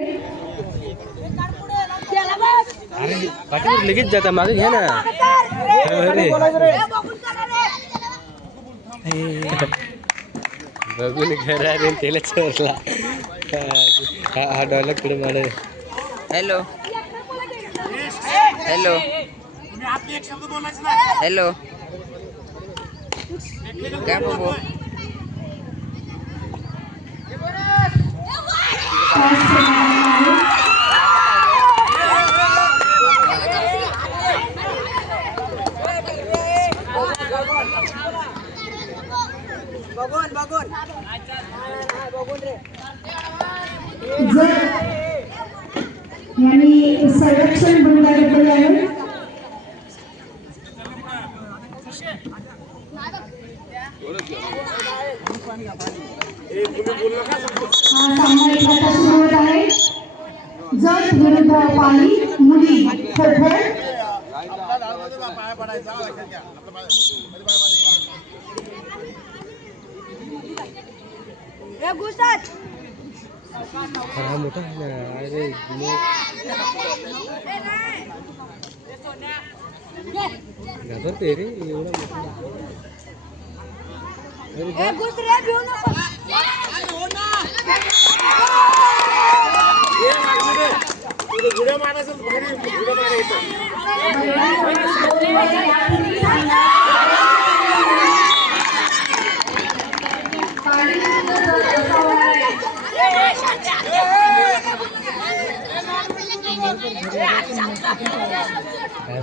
अरे पाठीवर लगेच जाता मागे घ्या ना. बघून घरा रे त्याला चोरला. हा डॉलर कडे मारे. हॅलो हॅलो हॅलो काय बाबू यांनी संरक्षण भूमिका घेतलेली आहे. हा सामना एक वाजता सुरू होत आहे. जत विरुद्ध पाली मुली खो-खो. हा मोठा आहे ना. अरे घाबरते रे एवढा मोठा.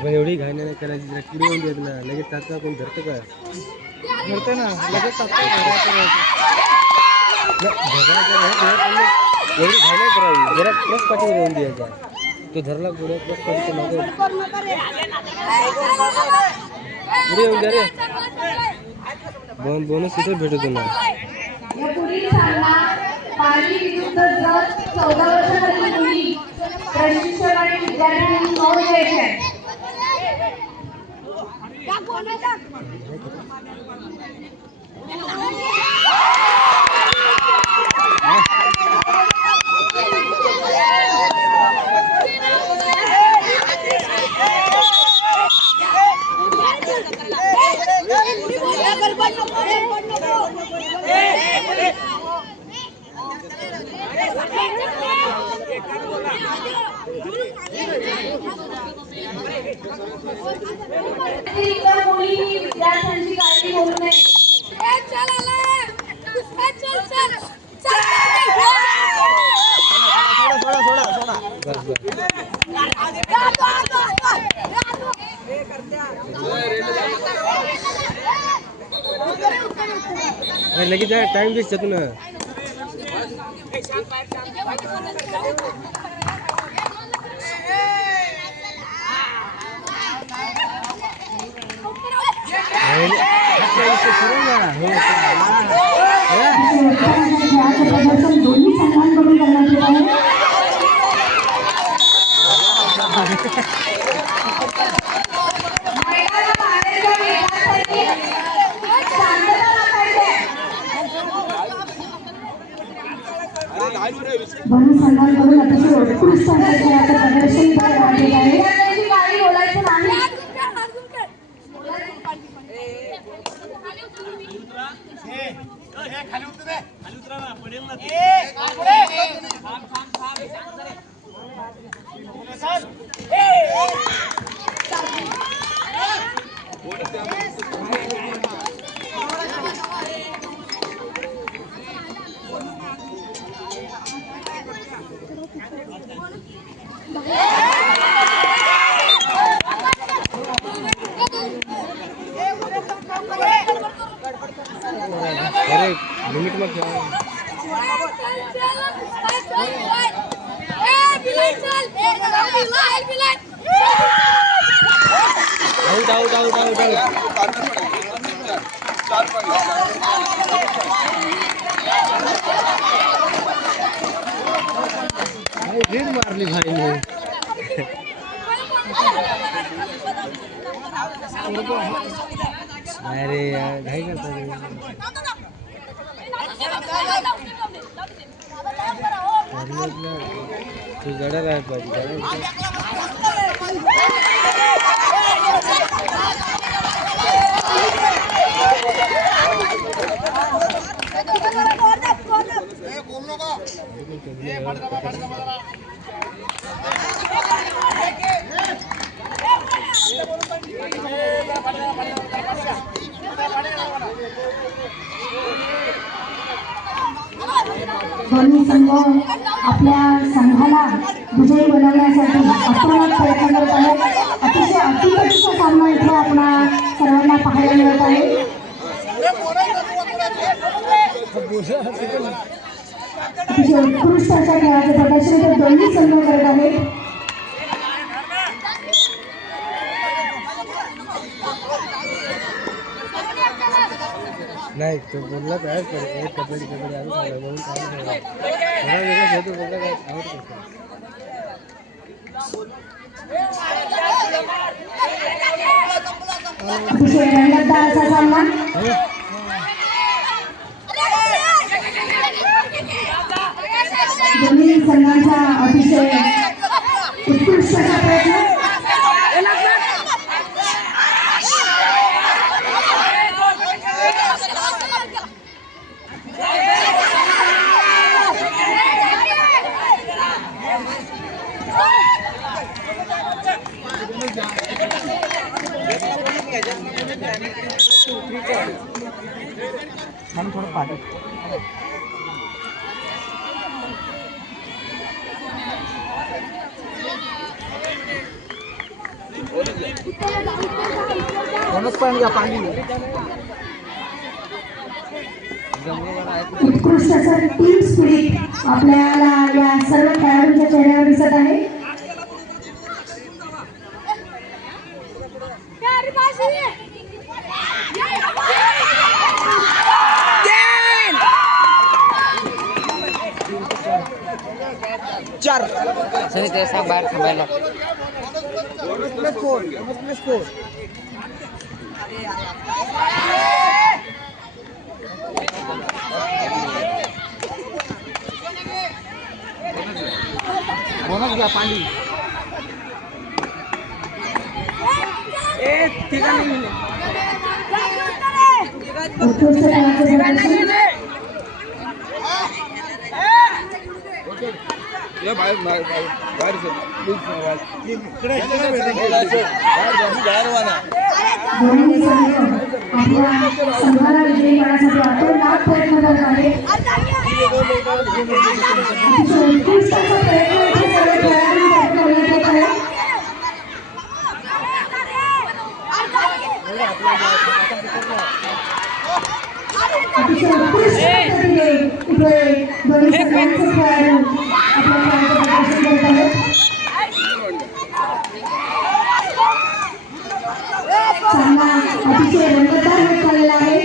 पण एवढी घाण नाही करायची. जरा किडी येऊन देत ना लगेच तात्काळ कोण धरतं का? धरते ना लगेच तात्काळ एवढी घाण नाही करावी. जरा प्लस पाठीवर येऊन द्यायचा. तो धरला पुढे प्लस पाठी मागे पुढे येऊन द्या रे. बोनस तिथे भेटतो ना. पुढील सामना पाली विरुद्ध जत 14 वर्षाखालील मुली प्रशिक्षक आणि विद्यार्थ्यांनी नोंद घ्यायची आहे. मुली विद्यार्थ्यांची काळजी करू नये. लगेच जाय टाइम वेस्ट होतो ना. दोन्ही संघांकडून करण्यात येत आहे. दोन्ही संघांकडून अतिशय उत्कृष्ट प्रदर्शन करण्यात येत आहे. काही बोलायचं नाही. अरे लिमिट में क्या out out out out read मारली भाई ने. अरे यार घाई करता गडा राहत पाहिजे दोन्ही संघ आपल्या संघाला विजयी बनवण्यासाठी अप्रमाण प्रयत्न करत आहेत. अतिशय अतिशय सामना इथे आपला सर्वांना पाहायला मिळत आहे. अतिशय उत्कृष्ट अशा खेळाचे प्रदर्शन इथे दोन्ही संघ करत आहेत. नाही तो बोलला काय कबड्डी कबड्डी आम्ही खायला म्हणून काय थोडा वेगळा होतो बोलला काय आवडतो अतिशय रंगतदार असा सामना. दोन्ही संघांचा अतिशय उत्कृष्ट असा प्रयत्न. हम थोड़ा पानी उत्कृष्ट असं टीम स्पिरिट आपल्याला या सर्व खेळाडूंच्या चेहऱ्यावर दिसत आहे. सनी ते सांग बाहेर थांबायला. बोनस घ्या पाणी उत्कृष्ट खेळाचे प्रदर्शन. दोन्ही संघ आपल्या संघाला विजयी करण्यासाठी आतोनात प्रयत्न करत आहेत. अतिशय उत्कृष्ट असा प्रयत्न इथे सर्व खेळाडूंनी करण्यात येत आहे. अतिशय उत्कृष्ट पद्धतीने इथे दोन्ही संघांचे खेळाडू आपल्या खेळाचे प्रदर्शन करत आहेत. सामना अतिशय रंगतदार होत चाललेला आहे.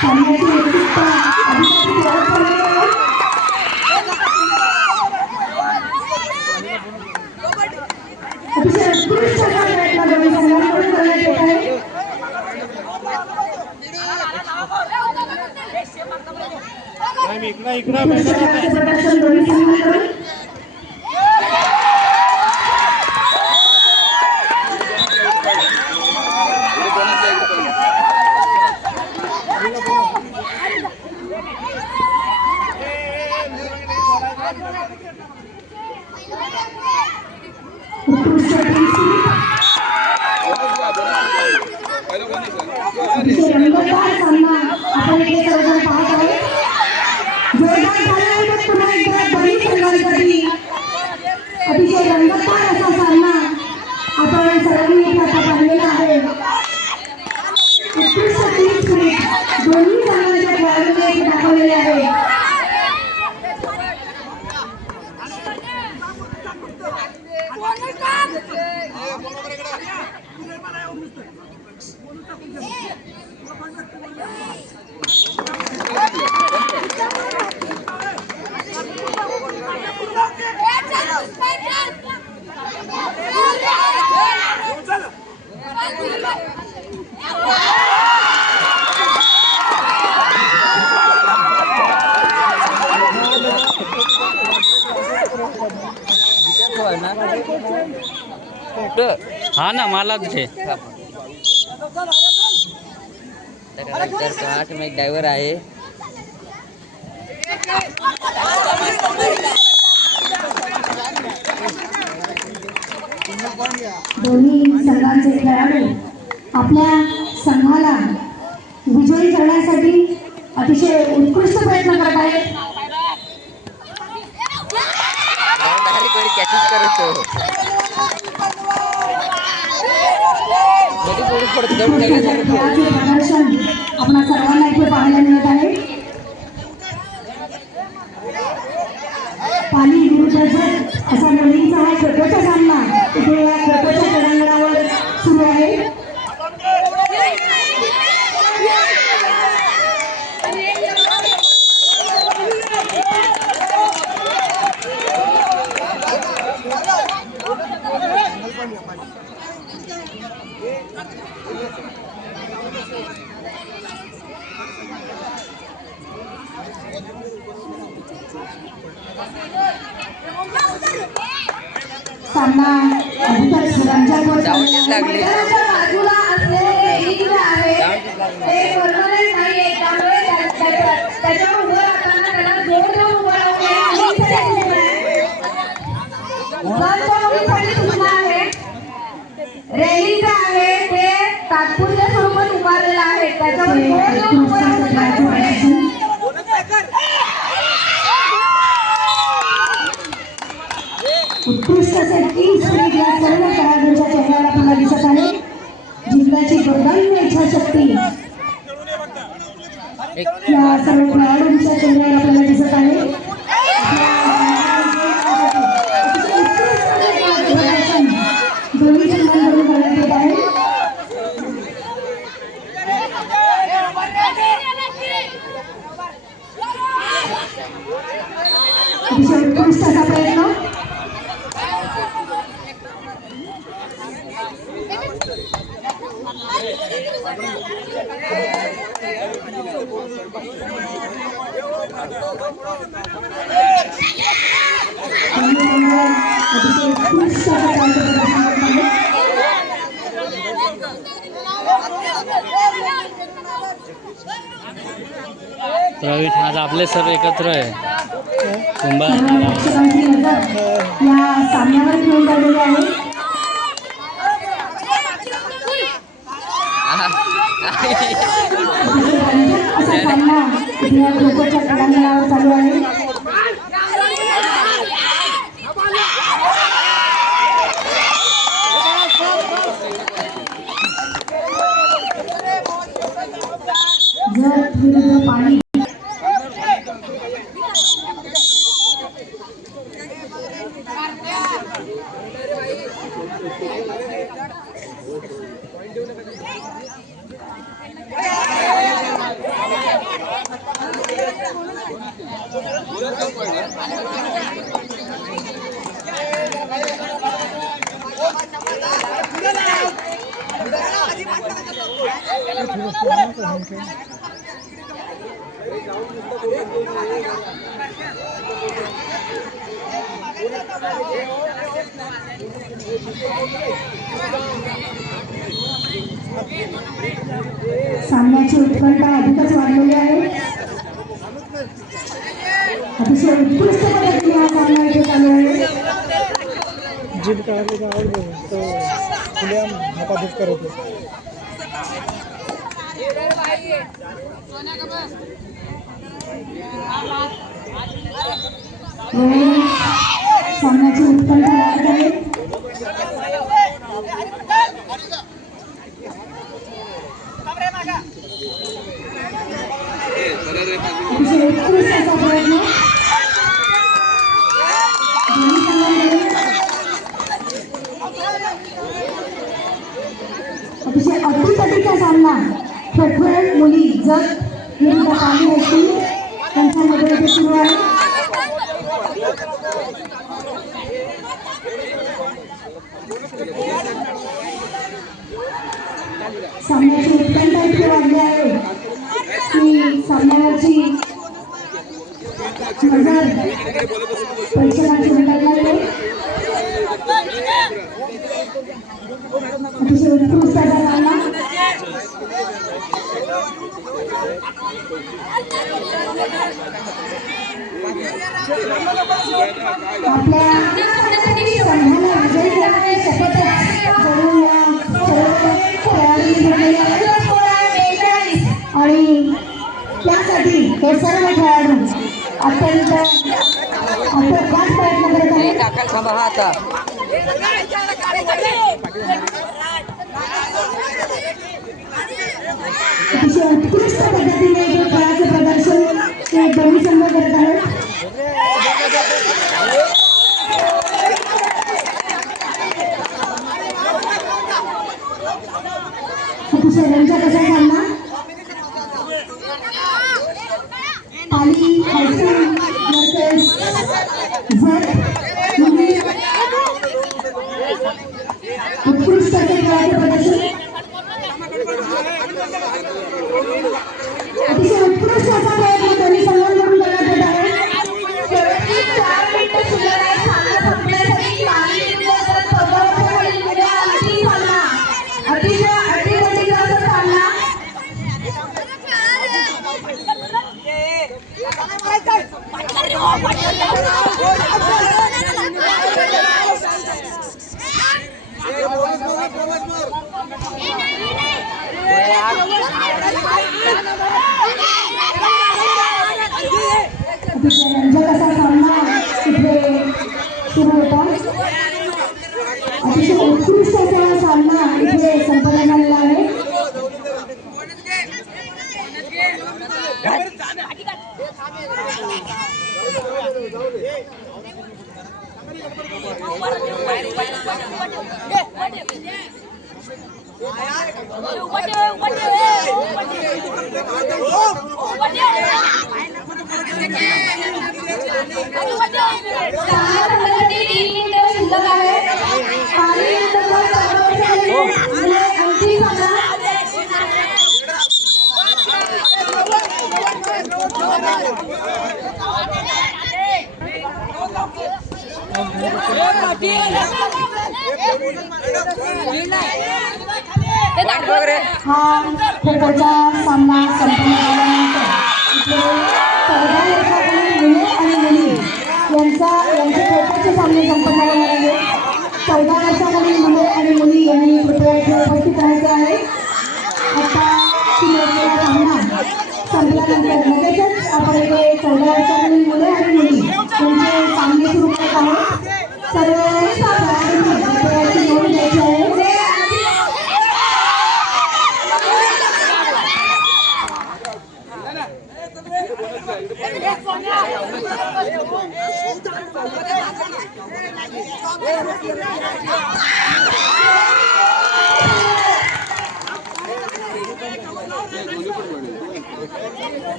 सामन्याची उत्सुकता अधिकाधिक वाढत चाललेली आहे. अतिशय उत्कृष्ट असा प्रयत्न दोन्ही संघांकडून करण्यात येत आहे. उत्कृष्ट खेळाचे प्रदर्शन दोन्ही संघांकडून. उत्कृष्ट टीम स्पिरिट. अतिशय रंगतदार सामना आपण इथे सर्वजण पाहत आहोत. जोरदार झाला आहे पुन्हा एकदा दोन्ही संघांसाठी अतिशय रंगतदार असा सामना आपण सर्वांनी इथे आता पाहिलेला आहे. उत्कृष्ट टीम स्पिरिट दोन्ही संघांच्या खेळाडूंनी इथे दाखवलेले आहे. हा ना मला तिथे आठ में ड्रायव्हर आहे. दोन्ही संघांचे खेळाडू आपल्या संघाला विजयी करण्यासाठी अतिशय उत्कृष्ट प्रयत्न करत आहेत. कॅचेस करतो खेळाचे प्रदर्शन आपल्या सर्वांना इथे पाहायला मिळत आहे. पाली विरुद्ध जत असा मुलींचा हा क्रिकेटचा सामना इथे या क्रिकेटच्या क्रीडांगणावर सुरू आहे. सामना अधिकच रंजक होत लागले. बाजूला असलेले लिंग आहे ते परमनंट नाहीये, त्यामुळे त्याच्यावर उभं राहताना त्याला जोर देऊन उभं राहून आहे. रेलिंग आहे ते तात्पुरत्या स्वरूपात उभारलेलं आहे, त्याच्यावर जोर देऊन उभं राहून उत्कृष्ट असे 30 मिनिट या सर्व खेळाडूंच्या चेहऱ्यावर आपल्याला दिसत आहे. जिंकण्याची दुर्दैवी इच्छाशक्ती या सर्व खेळाडूंच्या चेहऱ्यावर आपल्याला दिसत आहे. दोन्ही संघांकडून करण्यात येत आहे. अतिशय उत्कृष्ट असा प्रयत्न. प्रवीण आज आपले सर्व एकत्र आहे. प्रेक्षकांची नजर या सामन्यावर घेऊन जालेली आहे. असा सामना इथल्या खो-खोच्या क्रीडांगणावर चालू आहे. जत विरुद्ध पाणी. सामन्याची उत्कंठा अधिकच वाढलेली आहे. अतिशय उत्कृष्ट पद्धतीने हा सामना इथे चालू आहे. जिम काढायला आवडतो तो खुल्या धपाधप करतो. सामन्याची उत्कंठा वाढत आहे. अतिशय उत्कृष्ट असा प्रयत्न. अतिशय अटीतटीचा सामना फटफट मुली जत विरुद्ध पाली व्यक्ती त्यांच्यामध्ये इथे सुरू आहे. सामन्याची उत्कंठा इतकी वाढली आहे की सामन्यावरची नजर प्रेक्षकांची भटकणार आहे. अतिशय उत्कृष्ट असा सामना. आपल्या संघाला विजयी करण्याची शपथ घेऊन या सर्व खेळाडूंनी घेतलेली आहे. आणि त्यासाठी हे सर्व खेळाडू अत्यंत अथक प्रयत्न करत आहेत. अतिशय उत्कृष्ट पद्धतीने जे खेळाचे प्रदर्शन ते दोन्ही संघ करत आहेत. अतिशय रंजक असा सामना. पाली हायस्कूल वर्सेस झड मुली. उत्कृष्ट असे खेळाचे प्रदर्शन. अतिशय उत्कृष्ट असा प्रयत्न दोन्ही संघांकडून करण्यात येत आहे. शेवटची 4 मिनिटं शिल्लक आहेत सामना संपण्यासाठी. अंतिम सामना अतिशय अटीतटीचा असा सामना. अतिशय रंजक असा सामना इथे सुरू होता. अतिशय उत्कृष्ट असा सामना इथे संपन्न झालेला आहे. हा खो-खोचा सामना संपन्न झाल्यानंतर इथे 14 वर्षाखालील मुले आणि मुली यांचे खो-खोचे सामने संपन्न होणार आहेत. 14 वर्षाखालील मुले आणि मुली यांनी कृपया इथे उपस्थित राहायचे आहे. आता सामना संपल्यानंतर लगेचच आपण इथे 14 वर्षाखालील मुले आणि मुली यांचे सामने सुरू करत आहोत. सर्व खेळाडूंनी कृपयाची नोंद घ्यायची आहे.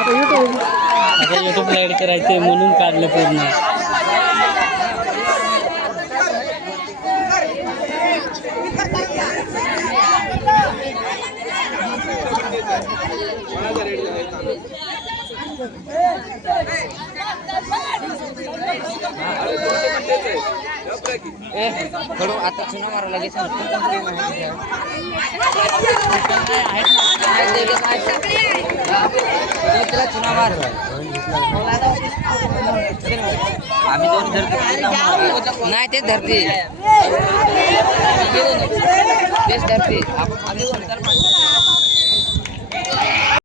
आता युट्यूबला ऍड करायचंय म्हणून काढलं पूर्ण. आता चुना मारा लगेच चुना मार आम्ही दोन धरतो नाही तेच धरते तेच धरते